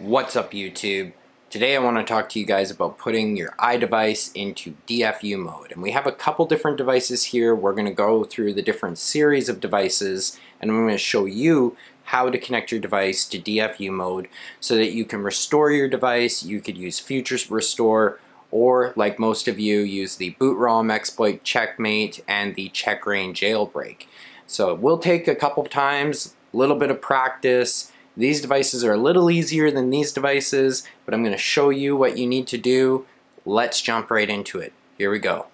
What's up, YouTube? Today I want to talk to you guys about putting your iDevice into DFU mode. And we have a couple different devices here. We're going to go through the different series of devices and I'm going to show you how to connect your device to DFU mode so that you can restore your device. You could use Futures Restore, or like most of you, use the boot ROM exploit checkmate and the checkrain jailbreak. So it will take a couple times, a little bit of practice. These devices are a little easier than these devices, but I'm going to show you what you need to do. Let's jump right into it. Here we go.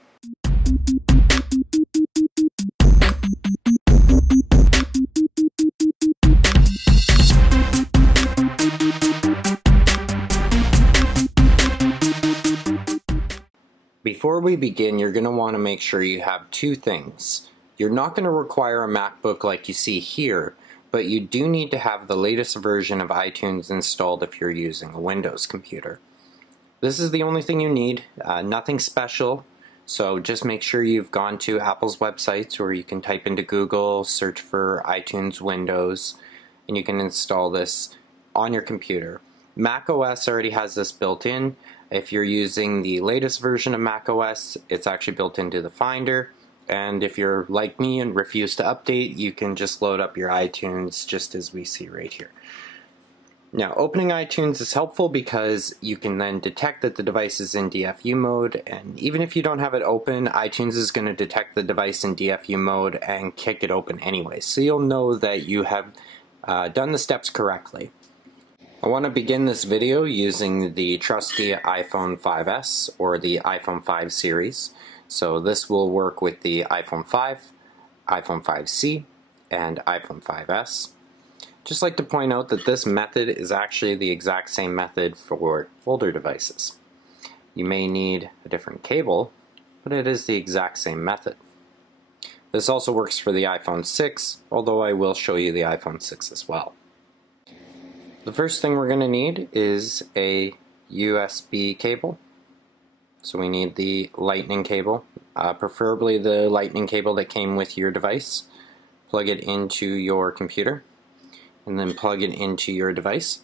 Before we begin, you're going to want to make sure you have two things. You're not going to require a MacBook like you see here, but you do need to have the latest version of iTunes installed if you're using a Windows computer. This is the only thing you need, nothing special, so just make sure you've gone to Apple's websites, or you can type into Google, search for iTunes Windows, and you can install this on your computer. Mac OS already has this built in. If you're using the latest version of Mac OS, it's actually built into the Finder. And if you're like me and refuse to update, you can just load up your iTunes just as we see right here. Now, opening iTunes is helpful because you can then detect that the device is in DFU mode, and even if you don't have it open, iTunes is going to detect the device in DFU mode and kick it open anyway. So you'll know that you have done the steps correctly. I want to begin this video using the trusty iPhone 5S or the iPhone 5 series. So this will work with the iPhone 5, iPhone 5C, and iPhone 5S. Just like to point out that this method is actually the exact same method for older devices. You may need a different cable, but it is the exact same method. This also works for the iPhone 6, although I will show you the iPhone 6 as well. The first thing we're going to need is a USB cable. So we need the lightning cable, preferably the lightning cable that came with your device. Plug it into your computer and then plug it into your device.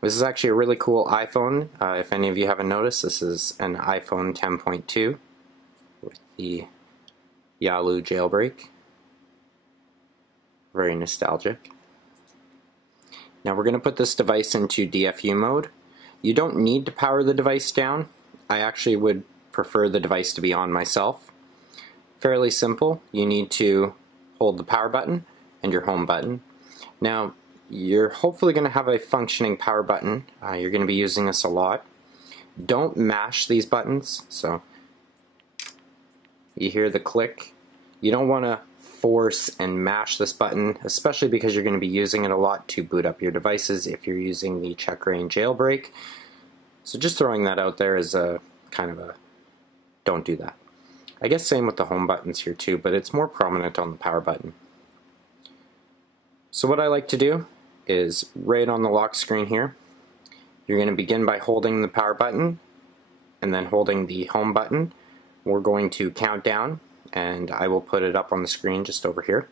This is actually a really cool iPhone. If any of you haven't noticed, this is an iPhone 10.2 with the Yalu jailbreak. Very nostalgic. Now we're going to put this device into DFU mode. You don't need to power the device down. I actually would prefer the device to be on myself. Fairly simple. You need to hold the power button and your home button. Now, you're hopefully going to have a functioning power button. You're going to be using this a lot. Don't mash these buttons. So you hear the click. You don't want to force and mash this button, especially because you're going to be using it a lot to boot up your devices if you're using the checkrain jailbreak. So just throwing that out there as a kind of a don't do that. I guess same with the home buttons here too, but it's more prominent on the power button. So what I like to do is right on the lock screen here, you're going to begin by holding the power button and then holding the home button. We're going to count down, and I will put it up on the screen just over here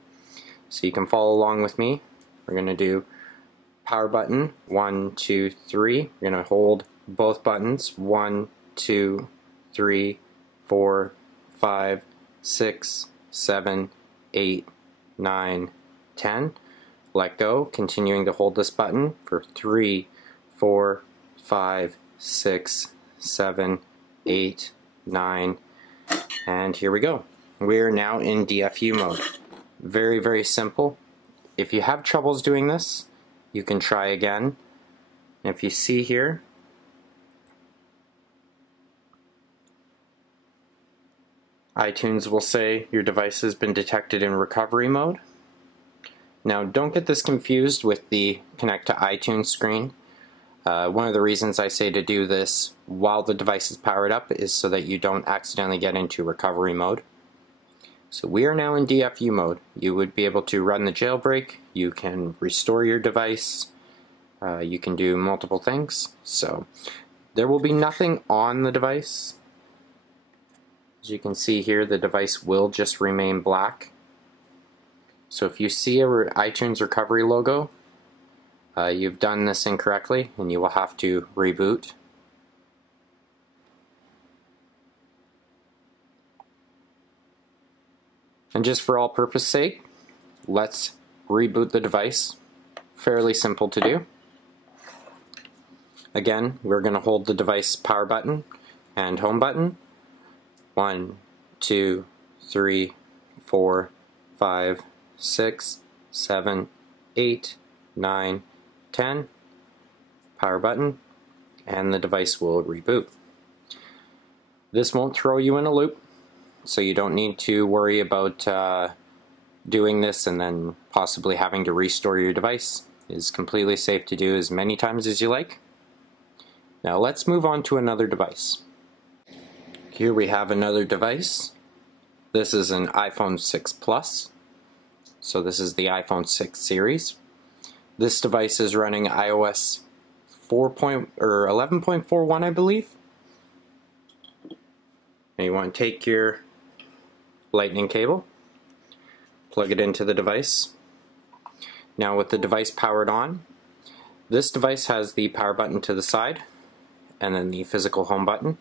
so you can follow along with me. We're going to do power button 1, 2, 3. We're going to hold both buttons 1, 2, 3, 4, 5, 6, 7, 8, 9, 10. Let go, continuing to hold this button for 3, 4, 5, 6, 7, 8, 9, and here we go. We are now in DFU mode. Very, very simple. If you have troubles doing this, you can try again. If you see here, iTunes will say your device has been detected in recovery mode. Now, don't get this confused with the connect to iTunes screen. One of the reasons I say to do this while the device is powered up is so that you don't accidentally get into recovery mode. So we are now in DFU mode. You would be able to run the jailbreak, you can restore your device, you can do multiple things. So there will be nothing on the device. As you can see here, the device will just remain black. So if you see a iTunes recovery logo, you've done this incorrectly and you will have to reboot. And just for all purpose sake, let's reboot the device. Fairly simple to do. Again, we're going to hold the device power button and home button. 1, 2, 3, 4, 5, 6, 7, 8, 9, 10. Power button, and the device will reboot. This won't throw you in a loop, so you don't need to worry about doing this and then possibly having to restore your device. It's completely safe to do as many times as you like. Now let's move on to another device. Here we have another device. This is an iPhone 6 Plus. So this is the iPhone 6 series. This device is running iOS 11.41, I believe. And you want to take your lightning cable, plug it into the device. Now with the device powered on, this device has the power button to the side and then the physical home button.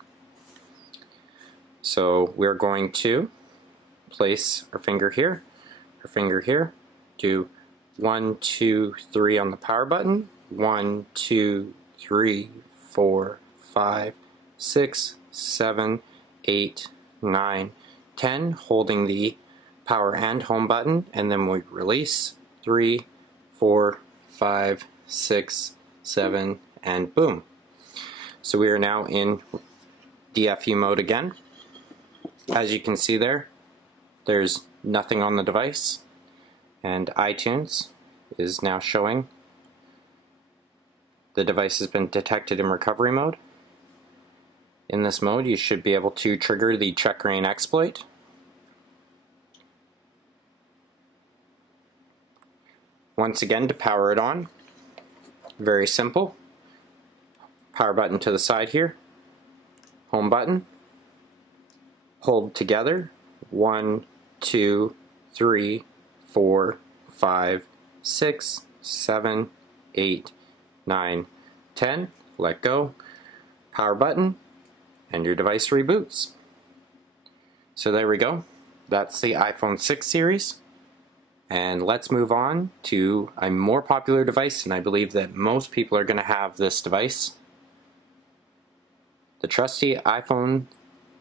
So we're going to place our finger here, do 1, 2, 3 on the power button, 1, 2, 3, 4, 5, 6, 7, 8, 9, 10, holding the power and home button, and then we release 3, 4, 5, 6, 7, and boom. So we are now in DFU mode again. As you can see there's nothing on the device, and iTunes is now showing the device has been detected in recovery mode. In this mode, you should be able to trigger the checkrain exploit. Once again, to power it on, very simple. Power button to the side here, home button, hold together, 1, 2, 3, 4, 5, 6, 7, 8, 9, 10, let go, power button, and your device reboots. So there we go. That's the iPhone 6 series. And let's move on to a more popular device, and I believe that most people are going to have this device. The trusty iPhone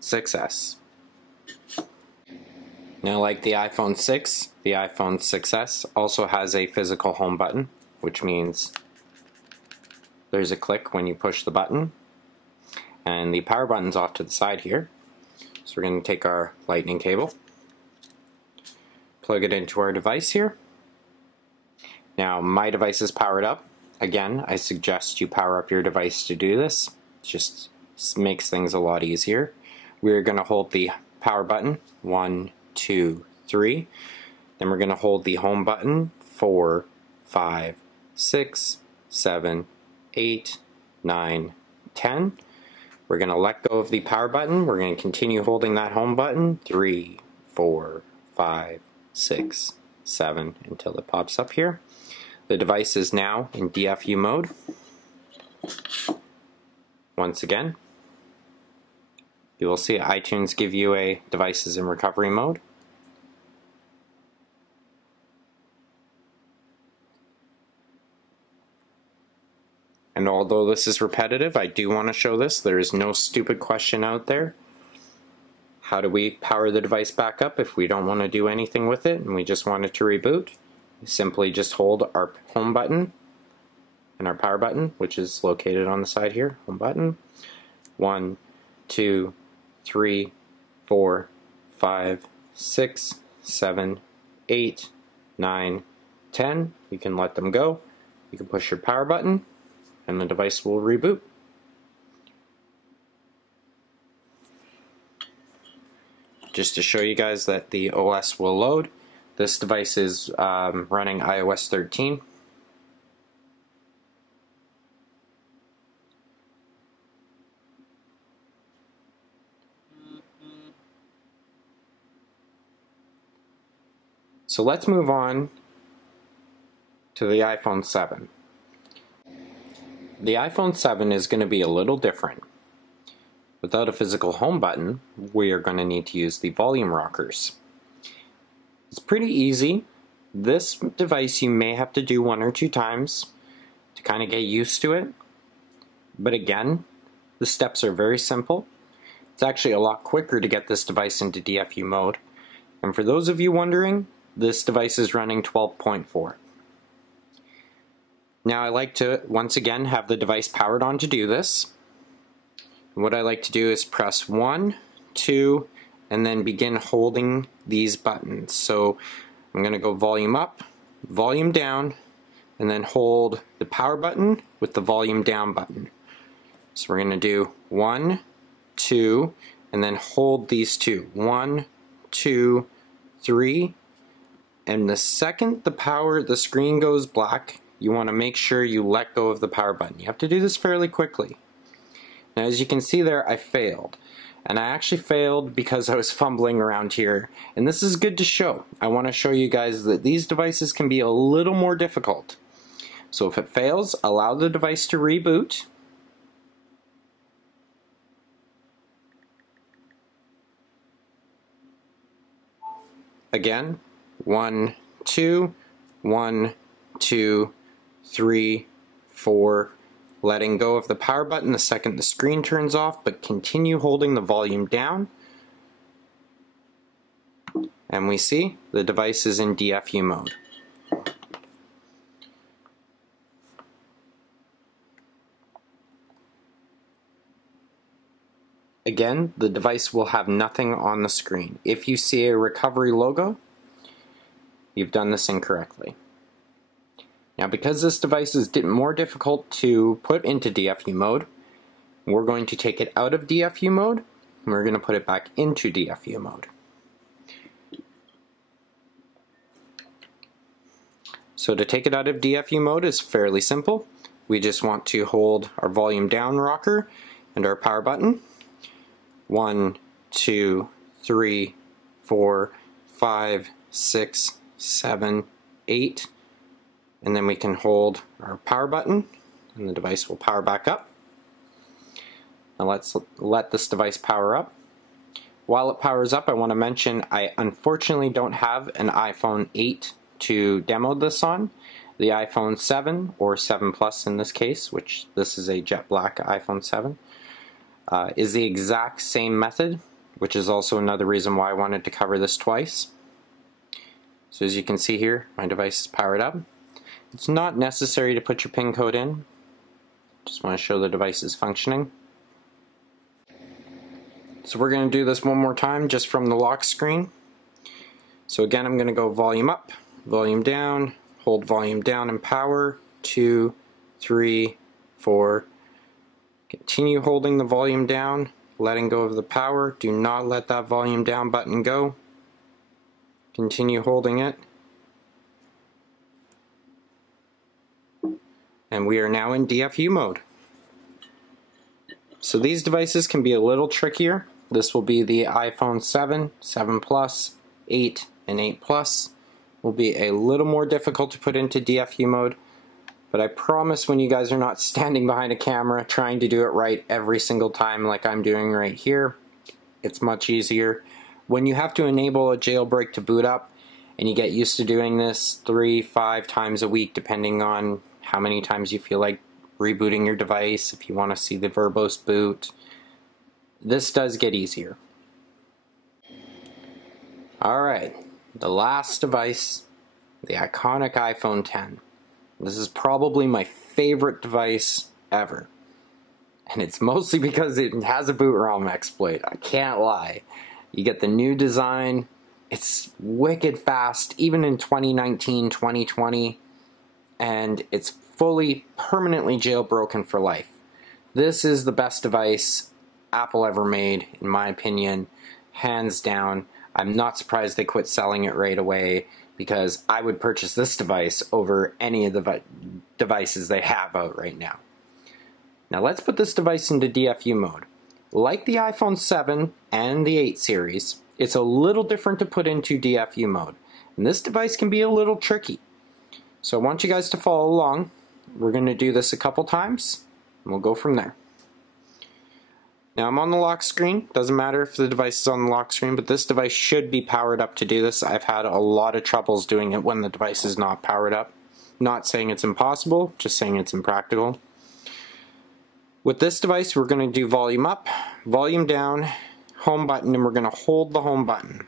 6s. Now, like the iPhone 6, the iPhone 6s also has a physical home button, which means there's a click when you push the button. And the power button's off to the side here. So we're going to take our lightning cable, plug it into our device here. Now my device is powered up. Again, I suggest you power up your device to do this. It just makes things a lot easier. We're going to hold the power button, 1, 2, 3. Then we're going to hold the home button, 4, 5, 6, 7, 8, 9, 10. We're going to let go of the power button. We're going to continue holding that home button, 3, 4, 5, 6, 7, until it pops up here. The device is now in DFU mode. Once again, you will see iTunes give you a devices in recovery mode. And although this is repetitive, I do want to show this. There is no stupid question out there. How do we power the device back up if we don't want to do anything with it and we just want it to reboot? We simply just hold our home button and our power button, which is located on the side here, home button. 1, 2, 3, 4, 5, 6, 7, 8, 9, 10. You can let them go. You can push your power button and the device will reboot. Just to show you guys that the OS will load, this device is running iOS 13. So let's move on to the iPhone 7. The iPhone 7 is going to be a little different. Without a physical home button, we are going to need to use the volume rockers. It's pretty easy. This device you may have to do 1 or 2 times to kind of get used to it. But again, the steps are very simple. It's actually a lot quicker to get this device into DFU mode. And for those of you wondering, this device is running 12.4. Now I like to, once again, have the device powered on to do this. And what I like to do is press 1, 2, and then begin holding these buttons. So I'm going to go volume up, volume down, and then hold the power button with the volume down button. So we're going to do 1, 2, and then hold these two. 1, 2, 3, and the second the screen goes black, you want to make sure you let go of the power button. You have to do this fairly quickly. Now as you can see there, I failed. And I actually failed because I was fumbling around here. And this is good to show. I want to show you guys that these devices can be a little more difficult. So if it fails, allow the device to reboot. Again, 1, 2, 1, 2, 3, 4, letting go of the power button the second the screen turns off, but continue holding the volume down. And we see the device is in DFU mode. Again, the device will have nothing on the screen. If you see a recovery logo, you've done this incorrectly. Now because this device is more difficult to put into DFU mode, we're going to take it out of DFU mode and we're going to put it back into DFU mode. So to take it out of DFU mode is fairly simple. We just want to hold our volume down rocker and our power button. 1, 2, 3, 4, 5, 6, 7, 8. And then we can hold our power button and the device will power back up. Now let's let this device power up. While it powers up, I want to mention I unfortunately don't have an iPhone 8 to demo this on. The iPhone 7 or 7 Plus in this case, which this is a jet black iPhone 7, is the exact same method, which is also another reason why I wanted to cover this twice. So as you can see here, my device is powered up. It's not necessary to put your PIN code in. Just want to show the device is functioning. So we're going to do this one more time just from the lock screen. So again, I'm going to go volume up, volume down, hold volume down and power, 2, 3, 4. Continue holding the volume down, letting go of the power. Do not let that volume down button go. Continue holding it. And we are now in DFU mode. So these devices can be a little trickier. This will be the iPhone 7, 7 Plus, 8, and 8 Plus. Will be a little more difficult to put into DFU mode. But I promise when you guys are not standing behind a camera trying to do it right every single time like I'm doing right here, it's much easier. When you have to enable a jailbreak to boot up, and you get used to doing this 3-5 times a week depending on how many times you feel like rebooting your device, if you want to see the verbose boot, this does get easier. Alright, the last device, the iconic iPhone 10. This is probably my favorite device ever. And it's mostly because it has a boot ROM exploit, I can't lie. You get the new design, it's wicked fast, even in 2019, 2020. And it's fully, permanently jailbroken for life. This is the best device Apple ever made, in my opinion, hands down. I'm not surprised they quit selling it right away, because I would purchase this device over any of the devices they have out right now. Now let's put this device into DFU mode. Like the iPhone 7 and the 8 series, it's a little different to put into DFU mode. And this device can be a little tricky. So I want you guys to follow along. We're going to do this a couple times, and we'll go from there. Now I'm on the lock screen. Doesn't matter if the device is on the lock screen, but this device should be powered up to do this. I've had a lot of troubles doing it when the device is not powered up. Not saying it's impossible, just saying it's impractical. With this device, we're going to do volume up, volume down, home button, and we're going to hold the home button.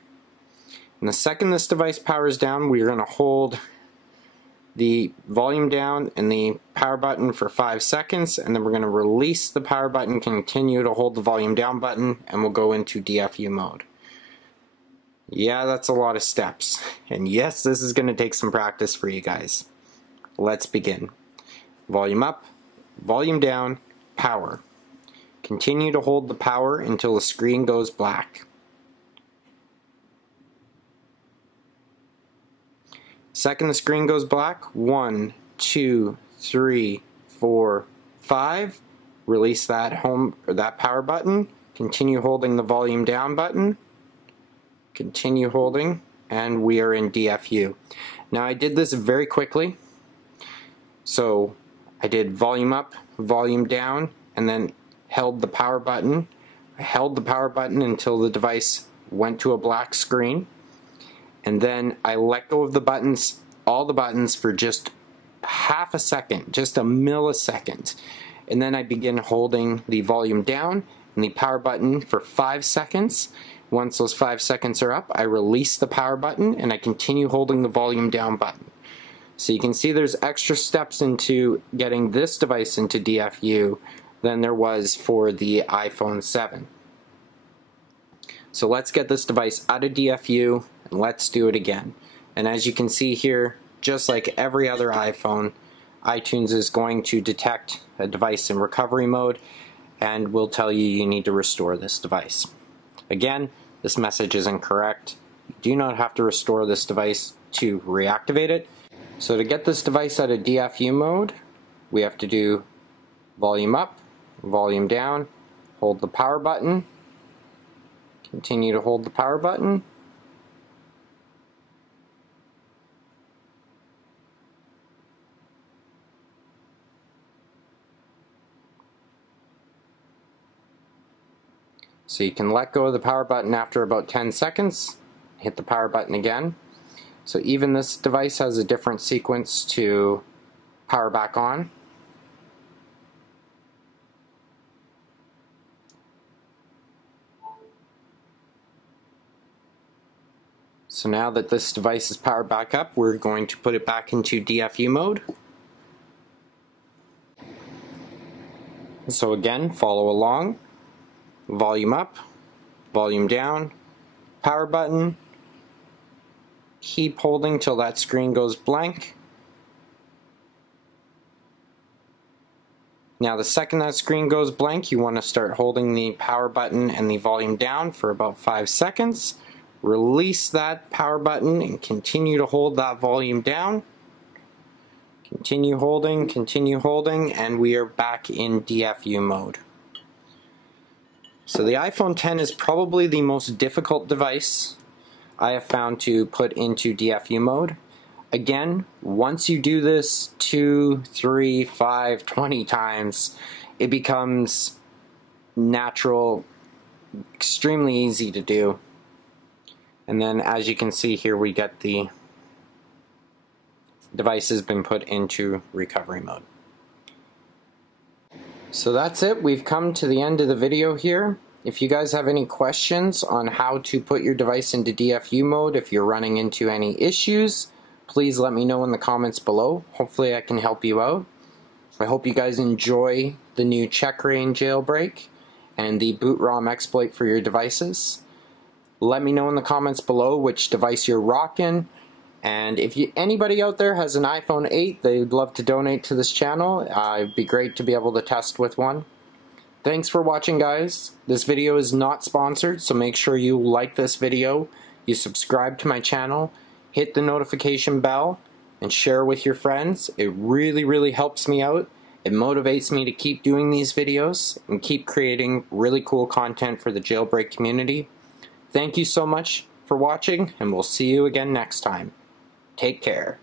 And the second this device powers down, we're going to hold the volume down and the power button for 5 seconds, and then we're going to release the power button, continue to hold the volume down button, and we'll go into DFU mode. Yeah, that's a lot of steps. And yes, this is going to take some practice for you guys. Let's begin. Volume up, volume down, power. Continue to hold the power until the screen goes black. Second the screen goes black, 1, 2, 3, 4, 5. Release that power button. Continue holding the volume down button. Continue holding, and we are in DFU. Now I did this very quickly. So I did volume up, volume down, and then held the power button. I held the power button until the device went to a black screen. And then I let go of the buttons, all the buttons, for just half a second, just a millisecond. And then I begin holding the volume down and the power button for 5 seconds. Once those 5 seconds are up, I release the power button and I continue holding the volume down button. So you can see there's extra steps into getting this device into DFU than there was for the iPhone 7. So let's get this device out of DFU. Let's do it again. And as you can see here, just like every other iPhone, iTunes is going to detect a device in recovery mode and will tell you you need to restore this device. Again, this message is incorrect. You do not have to restore this device to reactivate it. So to get this device out of DFU mode, we have to do volume up, volume down, hold the power button, continue to hold the power button, so you can let go of the power button after about 10 seconds, hit the power button again. So even this device has a different sequence to power back on. So now that this device is powered back up, we're going to put it back into DFU mode. So again, follow along. Volume up, volume down, power button. Keep holding till that screen goes blank. Now the second that screen goes blank, you want to start holding the power button and the volume down for about 5 seconds. Release that power button and continue to hold that volume down. Continue holding, and we are back in DFU mode. So the iPhone X is probably the most difficult device I have found to put into DFU mode. Again, once you do this 2, 3, 5, 20 times, it becomes natural, extremely easy to do. And then as you can see here, we get the device has been put into recovery mode. So that's it. We've come to the end of the video here. If you guys have any questions on how to put your device into DFU mode, if you're running into any issues, please let me know in the comments below. Hopefully I can help you out. I hope you guys enjoy the new checkra jailbreak and the boot ROM exploit for your devices. Let me know in the comments below which device you're rocking. And if anybody out there has an iPhone 8 they'd love to donate to this channel, it'd be great to be able to test with one. Thanks for watching, guys. This video is not sponsored, so make sure you like this video, you subscribe to my channel, hit the notification bell, and share with your friends. It really helps me out. It motivates me to keep doing these videos and keep creating really cool content for the jailbreak community. Thank you so much for watching, and we'll see you again next time. Take care.